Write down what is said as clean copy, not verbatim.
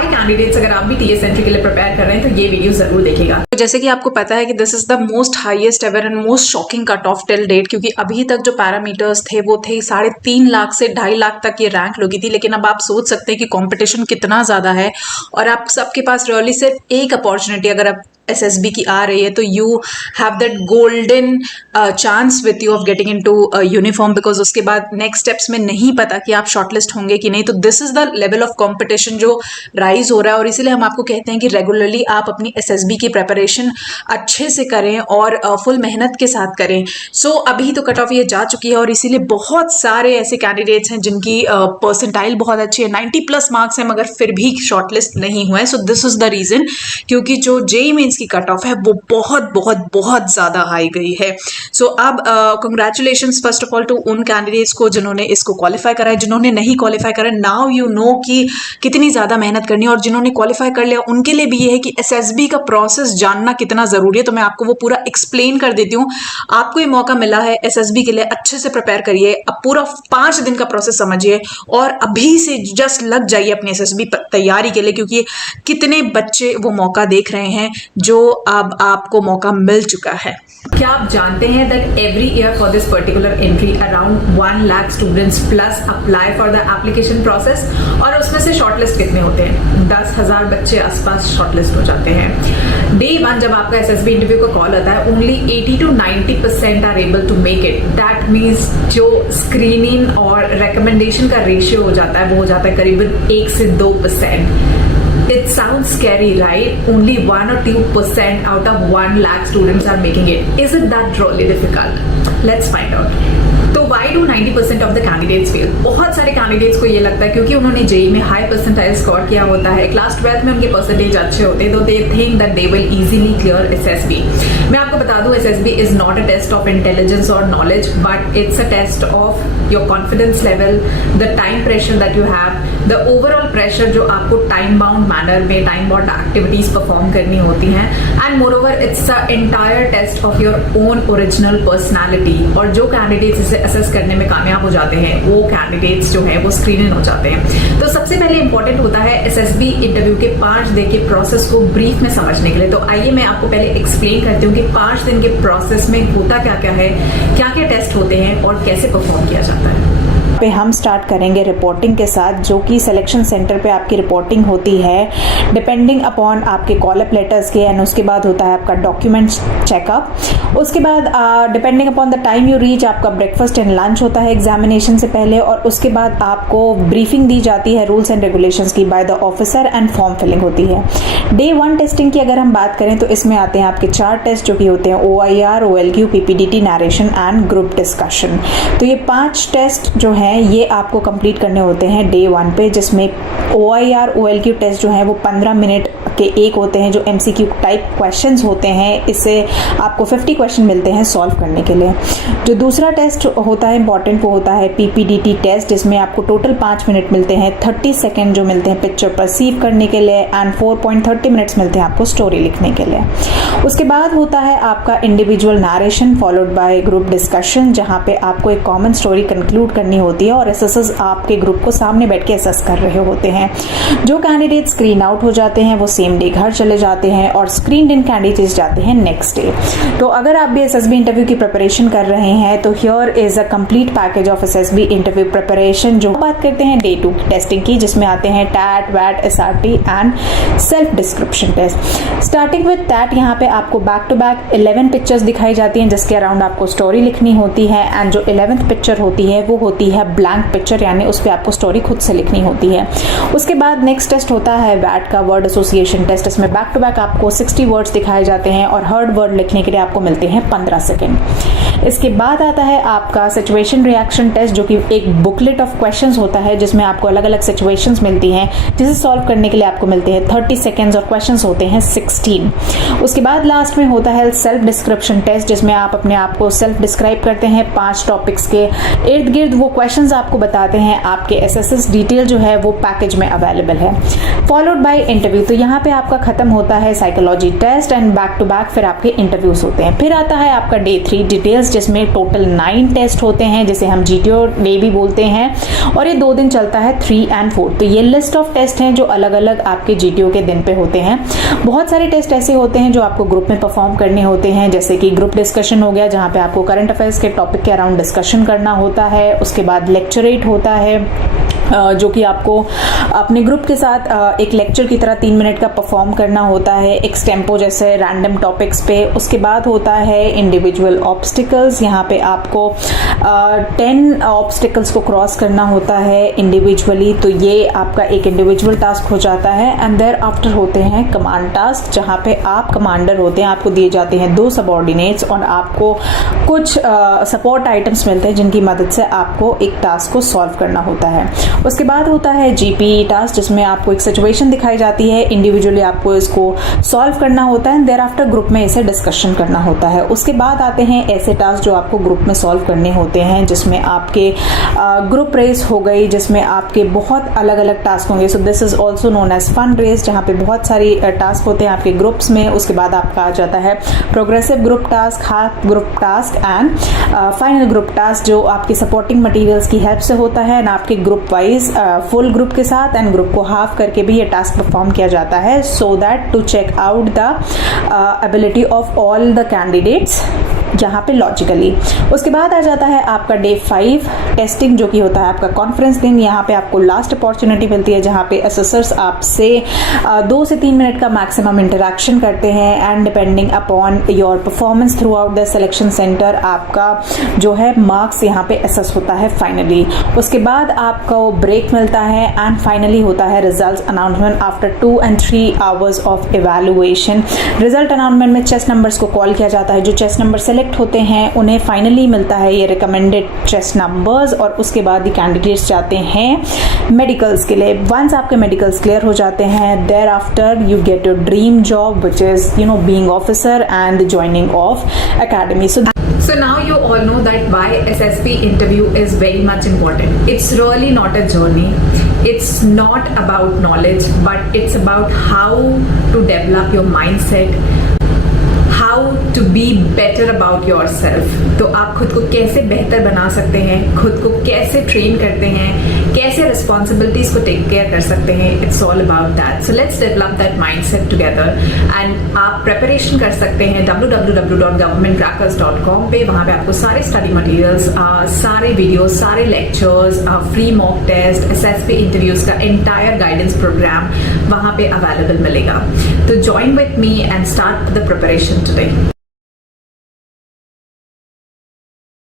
High candidates, अगर आप भी टीएस एंट्री के लिए प्रिपेयर कर रहे हैं तो ये वीडियो जरूर देखिएगा। जैसे कि आपको पता है कि this is the most highest ever and most shocking cut off till date, क्योंकि अभी तक जो पैरामीटर्स थे वो थे 3.5 लाख से 2.5 लाख तक ये रैंक लगी थी। लेकिन अब आप सोच सकते हैं कि कंपटीशन कितना ज्यादा है और आप सबके पास रियली सिर्फ एक अपॉर्चुनिटी अगर आप एसएसबी की आ रही है तो you have that golden chance with you of getting into uniform, because उसके बाद नेक्स्ट स्टेप्स में नहीं पता कि आप शॉर्टलिस्ट होंगे कि नहीं। तो this is the level of competition जो राइज हो रहा है और इसीलिए हम आपको कहते हैं कि रेगुलरली आप अपनी एसएसबी की प्रिपरेशन अच्छे से करें और फुल मेहनत के साथ करें। सो अभी तो कट ऑफ ये जा चुकी है और इसीलिए बहुत सारे ऐसे कैंडिडेट्स हैं जिनकी परसेंटाइल बहुत अच्छी है, 90+ मार्क्स हैं, मगर फिर भी शॉर्टलिस्ट नहीं हुए। So this is the reason, क्योंकि जो जेईई मेंस की कट ऑफ है वो बहुत बहुत बहुत ज्यादा हाई गई है। सो अब congratulations first of all to उन कैंडिडेट्स को जिन्होंने इसको क्वालिफाई करा है। जिन्होंने नहीं क्वालिफाई करा, नाउ यू नो कि कितनी ज्यादा मेहनत करनी है, और जिन्होंने क्वालिफाई कर लिया उनके लिए भी ये है कि एसएसबी का प्रोसेस जानना कितना जरूरी है। तो मैं आपको वो पूरा एक्सप्लेन कर देती हूँ। आपको ये मौका मिला है एसएसबी के लिए, अच्छे से प्रिपेयर करिए। अब पूरा 5 दिन का प्रोसेस समझिए और अभी से जस्ट लग जाइए अपनी एसएसबी तैयारी के लिए, क्योंकि कितने बच्चे वो मौका देख रहे हैं जो अब आपको मौका मिल चुका है। क्या आप जानते हैं that every year for this particular entry around 1 lakh students plus apply for the application process, और उसमें से शॉर्टलिस्ट कितने होते हैं? 10,000 बच्चे आसपास शॉर्टलिस्ट हो जाते हैं। डे 1 जब आपका एसएसबी इंटरव्यू का कॉल आता है, only 80 to 90% are able to make it. That means जो स्क्रीनिंग और रिकमेंडेशन का रेशियो हो जाता है वो हो जाता है करीबन 1 से 2%। It sounds scary, right? Only 1 or 2% out of 1 lakh students are making it. Is it that really difficult? Let's find out. तो why do 90% of the candidates fail? बहुत सारे कैंडिडेट्स को ये लगता है क्योंकि उन्होंने जेईई में हाई परसेंटाइल स्कोर किया होता है, क्लास 12th में उनके परसेंटेज अच्छे होते हैं, तो they think that they will easily clear SSB. मैं आपको बता दूं, SSB is not a test of intelligence और knowledge, but it's a test of your confidence level, the time pressure that you have, the overall pressure जो आपको time bound manner में time bound activities perform करनी होती हैं, and moreover it's the entire test of your own original personality. और जो candidates इसे assess करने में कामयाब हो जाते हैं वो कैंडिडेट्स जो हैं वो स्क्रीन इन हो जाते हैं। तो सबसे पहले इंपॉर्टेंट होता है एसएसबी इंटरव्यू के 5 दिन के प्रोसेस को ब्रीफ में समझने के लिए। तो आइए मैं आपको पहले एक्सप्लेन करती हूँ कि 5 दिन के प्रोसेस में होता क्या क्या है, क्या क्या टेस्ट होते हैं और कैसे परफॉर्म किया जाता है। पे हम स्टार्ट करेंगे रिपोर्टिंग के साथ, जो कि सिलेक्शन सेंटर पे आपकी रिपोर्टिंग होती है डिपेंडिंग अपॉन आपके कॉल अप लेटर्स के, एंड उसके बाद होता है आपका डॉक्यूमेंट चेकअप। उसके बाद depending upon the time you reach आपका ब्रेकफास्ट एंड लंच होता है एग्जामिनेशन से पहले, और उसके बाद आपको ब्रीफिंग दी जाती है रूल्स एंड रेगुलेशंस की by the officer, and form filling होती है। डे 1 टेस्टिंग की अगर हम बात करें तो इसमें आते हैं आपके 4 टेस्ट जो कि होते हैं OIR, OLQ, PPDT, narration and group discussion. तो ये 5 टेस्ट जो है ये आपको कंप्लीट करने होते हैं डे 1 पे, जिसमें OIR, OLQ टेस्ट जो है वो 15 मिनट के एक होते हैं, जो MCQ टाइप क्वेश्चंस होते हैं। इससे आपको 50 क्वेश्चन मिलते हैं सॉल्व करने के लिए। जो दूसरा टेस्ट होता है इंपॉर्टेंट वो होता है PPDT टेस्ट, जिसमें आपको टोटल 5 मिनट मिलते हैं, 30 सेकेंड जो मिलते हैं पिक्चर परसीव करने के लिए, एंड 4.30 मिनट्स मिलते हैं आपको स्टोरी लिखने के लिए। उसके बाद होता है आपका individual narration followed by group discussion, जहाँ पे आपको एक कॉमन स्टोरी कंक्लूड करनी होती है और एसएसएस आपके ग्रुप को सामने बैठ के असेस कर रहे होते हैं। जो कैंडिडेट स्क्रीन आउट हो जाते हैं वो सेम डे घर चले जाते हैं और स्क्रीन इन कैंडिडेट्स जाते हैं नेक्स्ट डे। तो अगर आप भी एसएसबी इंटरव्यू की प्रिपरेशन कर रहे हैं तो here is a complete package of SSB interview preparation. जो बात करते हैं डे 2 टेस्टिंग की, जिसमें आते हैं टैट, वैट, SRT and self description test. Starting with TAT, यहाँ पे आपको बैक टू बैक 11 पिक्चर्स दिखाई जाती हैं जिसके अराउंड आपको स्टोरी लिखनी होती है, एंड जो 11th पिक्चर होती है वो होती है ब्लैंक पिक्चर, यानी उस पर आपको स्टोरी खुद से लिखनी होती है। उसके बाद नेक्स्ट टेस्ट होता है वैट का वर्ड एसोसिएशन टेस्ट। इसमें बैक टू बैक आपको 60 वर्ड्स दिखाए जाते हैं और हर वर्ड लिखने के लिए आपको मिलते हैं 15 सेकेंड। इसके बाद आता है आपका सिचुएशन रिएक्शन टेस्ट, जो कि एक बुकलेट ऑफ क्वेश्चंस होता है जिसमें आपको अलग अलग सिचुएशंस मिलती हैं, जिसे सॉल्व करने के लिए आपको मिलते हैं 30 सेकेंड्स और क्वेश्चंस होते हैं 16। उसके बाद लास्ट में होता है सेल्फ डिस्क्रिप्शन टेस्ट, जिसमें आप अपने आप को सेल्फ डिस्क्राइब करते हैं 5 टॉपिक्स के इर्द गिर्द। वो क्वेश्चंस आपको बताते हैं, आपके एसएसएस डिटेल जो है वो पैकेज में अवेलेबल है। फॉलोड बाय इंटरव्यू, तो यहाँ पे आपका खत्म होता है psychology test and back to back फिर आपके इंटरव्यूज होते हैं। फिर आता है आपका डे 3 डिटेल्स टेस्ट, जिसमें टोटल 9 टेस्ट होते हैं, जिसे हम GTO डे भी बोलते हैं, और ये 2 दिन चलता है, 3 and 4। तो ये लिस्ट ऑफ टेस्ट हैं जो अलग अलग आपके GTO के दिन पे होते हैं। बहुत सारे टेस्ट ऐसे होते हैं जो आपको ग्रुप में परफॉर्म करने होते हैं, जैसे कि ग्रुप डिस्कशन हो गया, जहाँ पे आपको करंट अफेयर्स के टॉपिक के अराउंड डिस्कशन करना होता है। उसके बाद लेक्चरेट होता है, जो कि आपको अपने ग्रुप के साथ एक लेक्चर की तरह 3 मिनट का परफॉर्म करना होता है, एक्सटेम्पो जैसे रैंडम टॉपिक्स पे। उसके बाद होता है इंडिविजुअल ऑब्स्टिकल्स, यहाँ पे आपको 10 ऑब्स्टिकल्स को क्रॉस करना होता है इंडिविजुअली, तो ये आपका एक इंडिविजुअल टास्क हो जाता है। एंड देयर आफ्टर होते हैं कमांड टास्क, जहाँ पे आप कमांडर होते हैं, आपको दिए जाते हैं 2 सबऑर्डिनेट्स और आपको कुछ सपोर्ट आइटम्स मिलते हैं जिनकी मदद से आपको एक टास्क को सॉल्व करना होता है। उसके बाद होता है GPE टास्क, जिसमें आपको एक सिचुएशन दिखाई जाती है, इंडिविजुअली आपको इसको सॉल्व करना होता है, देयर आफ्टर ग्रुप में इसे डिस्कशन करना होता है। उसके बाद आते हैं ऐसे टास्क जो आपको ग्रुप में सॉल्व करने होते हैं, जिसमें आपके ग्रुप रेस हो गई, जिसमें आपके बहुत अलग अलग टास्क होंगे। So this is also known as fun race, जहाँ पे बहुत सारी टास्क होते हैं आपके ग्रुप्स में। उसके बाद आपका आ जाता है progressive group task, half group task and final group task, जो आपके सपोर्टिंग मटेरियल्स की हेल्प से होता है, ना आपके ग्रुप वाइज फुल ग्रुप के साथ एंड ग्रुप को हाफ करके भी ये टास्क परफॉर्म किया जाता है, so that to check out the ability of all the candidates, जहाँ पे लॉजिकली। उसके बाद आ जाता है आपका डे 5 टेस्टिंग, जो कि होता है आपका कॉन्फ्रेंस दिन। यहाँ पे आपको लास्ट अपॉर्चुनिटी मिलती है, जहाँ पे असेसर्स आपसे 2 से 3 मिनट का मैक्सिमम इंटरेक्शन करते हैं, and depending upon your performance through out the selection centre, आपका जो है मार्क्स यहाँ पे असेस होता है फाइनली। उसके बाद आपको ब्रेक मिलता है एंड फाइनली होता है result announcement after 2 and 3 hours of evaluation. Result announcement में चेस्ट नंबर्स को कॉल किया जाता है, जो चेस्ट नंबर सेलेक्ट होते हैं उन्हें फाइनली मिलता है ये रिकमेंडेड चेस्ट नंबर्स, और उसके बाद ही कैंडिडेट्स जाते हैं मेडिकल्स के लिए। वंस आपके मेडिकल्स क्लियर हो जाते हैं, there after you get your dream job, which is being officer and joining of academy. So now you all know that why SSB interview is very much important. It's really not a journey. It's not about knowledge, but it's about how to develop your mindset, how to be better about yourself. तो आप खुद को कैसे बेहतर बना सकते हैं, खुद को कैसे ट्रेन करते हैं, कैसे रिस्पॉन्सिबिलिटीज को टेक केयर कर सकते हैं। It's all about that. So let's develop that mindset together, and आप प्रिपरेशन कर सकते हैं www.governmentcrackers.com पे। वहाँ पे आपको सारे स्टडी मटेरियल्स, सारे वीडियोस, सारे lectures, free mock test, SSB interviews का एंटायर गाइडेंस प्रोग्राम वहाँ पे अवेलेबल मिलेगा। तो join with me and start the preparation today.